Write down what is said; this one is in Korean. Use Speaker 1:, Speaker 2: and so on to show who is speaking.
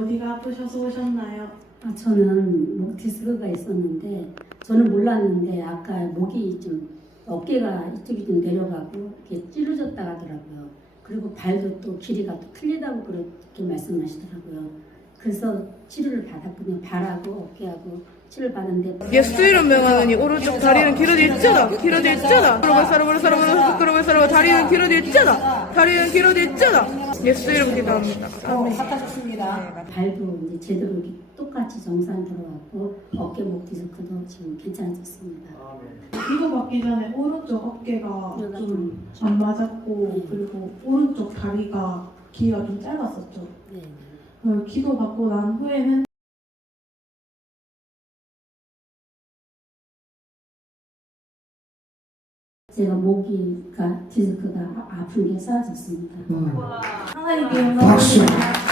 Speaker 1: 어디가 아프셔서 오셨나요?
Speaker 2: 아, 저는 목 디스크가 있었는데 저는 몰랐는데 아까 목이 좀 어깨가 이쪽이 좀 내려가고 이렇게 찌르졌다 하더라고요. 그리고 발도 또 길이가 또 틀리다고 그렇게 말씀하시더라고요. 그래서 치료를 받았거든요. 발하고 어깨하고 치료를 받았는데
Speaker 3: 예수 이름 명하느니 오른쪽 다리는 길어져. 있잖아 길어져. 있잖아 그러고 살아보라 살아보라 그러고 살아보라 다리는 길어져 있잖아 다리는 길어져. 있잖아 예수 이름 기도합니다. 아멘
Speaker 2: 발도 이제 제대로 똑같이 정상 들어왔고 어깨 목 디스크도 지금 괜찮아졌습니다.
Speaker 1: 기도 받기 전에 오른쪽 어깨가
Speaker 2: 여기가
Speaker 1: 좀 안 맞았고 그리고 오른쪽 다리가 길이가 좀 짧았었죠.
Speaker 2: 네.
Speaker 1: 그 기도 받고 난 후에는
Speaker 2: 제가 모기가 디스크가 아- 아픈 게 사라졌습니다.
Speaker 1: 하나님께 영광을
Speaker 4: 박수.
Speaker 1: 드립니다.